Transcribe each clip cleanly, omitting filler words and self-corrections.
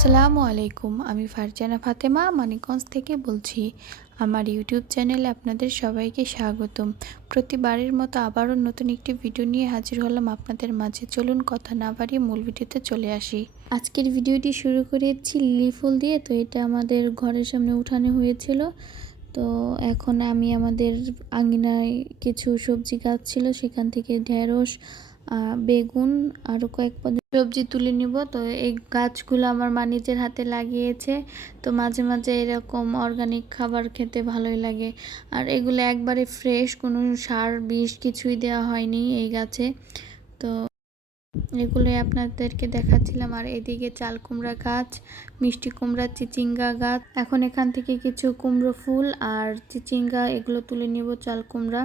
আসসালামু আলাইকুম। আমি ফারজানা ফাতেমা মানিকগঞ্জ থেকে বলছি। আমার ইউটিউব চ্যানেলে আপনাদের সবাইকে স্বাগতম। প্রতিবারের মতো আবারও নতুন একটি ভিডিও নিয়ে হাজির হলাম আপনাদের মাঝে। চলুন কথা না বাড়িয়ে মূল ভিডিওতে চলে আসি। আজকের ভিডিওটি শুরু করেছি লিলি ফুল দিয়ে। তো এটা আমাদের ঘরের সামনে উঠানে হয়েছিল। তো এখন আমি আমাদের আঙিনায় কিছু সবজি গাছ ছিল, সেখান থেকে ঢেঁড়স, বেগুন আরও কয়েক পদের সবজি তুলে নিব। তো এই গাছগুলো আমার মা নিজের হাতে লাগিয়েছে। তো মাঝে মাঝে এরকম অর্গানিক খাবার খেতে ভালোই লাগে। আর এগুলো একবারে ফ্রেশ, কোনো সার বিষ কিছুই দেওয়া হয়নি এই গাছে। তো এগুলোই আপনাদেরকে দেখাচ্ছিলাম। আর এদিকে চাল কুমড়া গাছ, মিষ্টি কুমড়া, চিচিঙ্গা গাছ। এখন এখান থেকে কিছু কুমড়ো ফুল আর চিচিঙ্গা এগুলো তুলে নিব, চাল কুমড়া।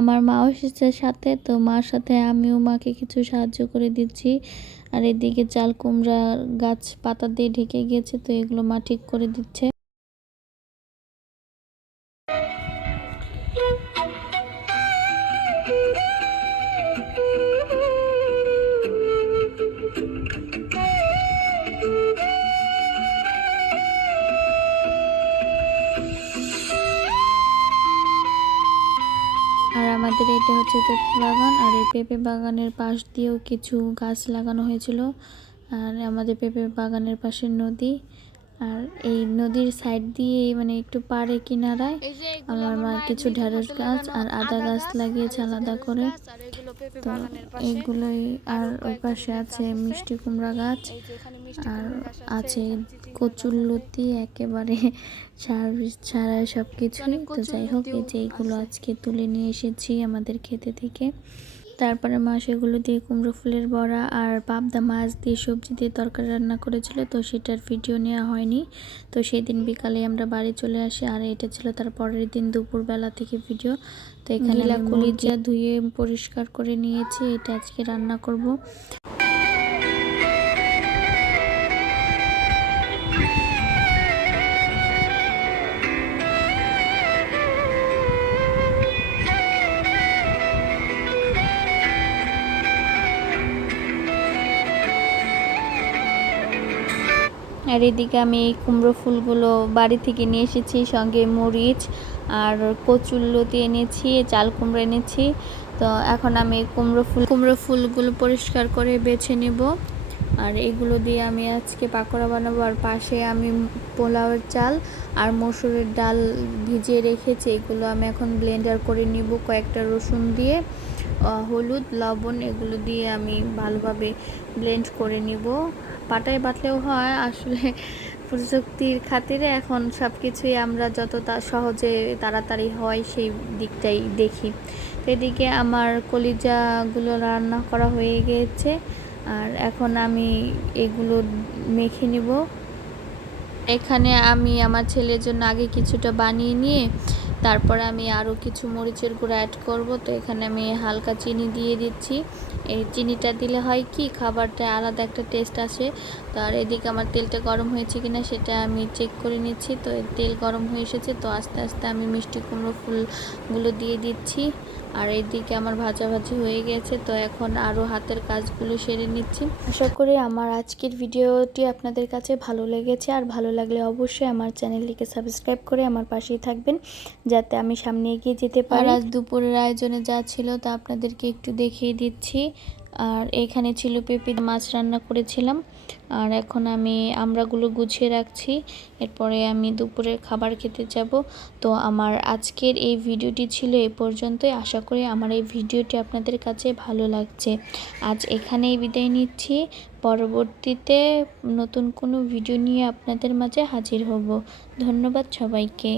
আমার মাও এসেছে সাথে, তো মার সাথে আমিও মাকে কিছু সাহায্য করে দিচ্ছি। আর এদিকে চাল কুমড়া গাছ পাতা দিয়ে ঢেকে গিয়েছে, তো এগুলো মা ঠিক করে দিচ্ছে। আর আমাদের এটা হচ্ছে পেঁপে বাগান। আর এই পেঁপে বাগানের পাশ দিয়েও কিছু গাছ লাগানো হয়েছিল। আর আমাদের পেঁপে বাগানের পাশে নদী। আর এই নদীর সাইড দিয়ে মানে একটু পাড়ে কিনারায় আমার মা কিছু ঢেঁড়স গাছ আর আদা গাছ লাগিয়েছে আলাদা করে। তো এইগুলোই। আর ওই পাশে আছে মিষ্টি কুমড়া গাছ, আর আছে কচুরলতি, একেবারে সার বিষ ছাড়া সব কিছুই। তো যাই হোক, এই যে এইগুলো আজকে তুলে নিয়ে এসেছি আমাদের ক্ষেতে থেকে। তারপরে মা সেগুলো দিয়ে কুমড়ো ফুলের বড়া আর পাবদা মাছ দিয়ে সবজি দিয়ে তরকারি রান্না করেছিল। তো সেটার ভিডিও নেওয়া হয়নি। তো সেই দিন বিকালে আমরা বাড়ি চলে আসি। আর এটা ছিল তার পরের দিন দুপুরবেলা থেকে ভিডিও। তো এখানে কলিজা ধুয়ে পরিষ্কার করে নিয়েছি, এটা আজকে রান্না করব। আর এদিকে আমি এই কুমড়ো ফুলগুলো বাড়ি থেকে নিয়ে এসেছি, সঙ্গে মরিচ আর কচুরলতি এনেছি, চাল কুমড়ো এনেছি। তো এখন আমি কুমড়ো ফুলগুলো পরিষ্কার করে বেছে নেব। আর এগুলো দিয়ে আমি আজকে পাকোড়া বানাবো। আর পাশে আমি পোলাওয়ের চাল আর মসুরের ডাল ভিজিয়ে রেখেছি, এগুলো আমি এখন ব্লেন্ডার করে নিব কয়েকটা রসুন দিয়ে, হলুদ, লবণ এগুলো দিয়ে আমি ভালোভাবে ব্লেন্ড করে নিব। পাটায় বাটলেও হয়, আসলে প্রযুক্তির খাতিরে এখন সব কিছুই আমরা যত সহজে তাড়াতাড়ি হয় সেই দিকটাই দেখি। তো এদিকে আমার কলিজাগুলো রান্না করা হয়ে গিয়েছে। আর এখন আমি এগুলো মেখে নিব। এখানে আমি আমার ছেলের জন্য আগে কিছুটা বানিয়ে নিয়ে তারপরে আমি আরও কিছু মরিচের গুঁড়ো অ্যাড করব। তো এখানে আমি হালকা চিনি দিয়ে দিচ্ছি। এই চিনিটা দিলে হয় কি, খাবারটা আলাদা একটা টেস্ট আসে। তো আর এদিকে আমার তেলটা গরম হয়েছে কিনা সেটা আমি চেক করে নিচ্ছি। তো তেল গরম হয়ে এসেছে। তো আস্তে আস্তে আমি মিষ্টি কুমড়ো ফুলগুলো দিয়ে দিচ্ছি। আর এদিকে আমার ভাজাভাজি হয়ে গেছে। তো এখন আরও হাতের কাজগুলো সেরে নিচ্ছি। আশা করি আমার আজকের ভিডিওটি আপনাদের কাছে ভালো লেগেছে। আর ভালো লাগলে অবশ্যই আমার চ্যানেলটিকে সাবস্ক্রাইব করে আমার পাশেই থাকবেন, যাতে আমি সামনে এগিয়ে যেতে পারি। আর আজ দুপুরের আয়োজনে যা ছিল তা আপনাদেরকে একটু দেখিয়ে দিচ্ছি। আর এখানে ছিল পেঁপে মাছ রান্না করেছিলাম। আর এখন আমি আমড়াগুলো গুছিয়ে রাখছি, এরপরে আমি দুপুরের খাবার খেতে যাব। তো আমার আজকের এই ভিডিওটি ছিল এ পর্যন্তই। আশা করি আমার এই ভিডিওটি আপনাদের কাছে ভালো লাগছে। আজ এখানেই বিদায় নিচ্ছি। পরবর্তীতে নতুন কোনো ভিডিও নিয়ে আপনাদের মাঝে হাজির হব। ধন্যবাদ সবাইকে।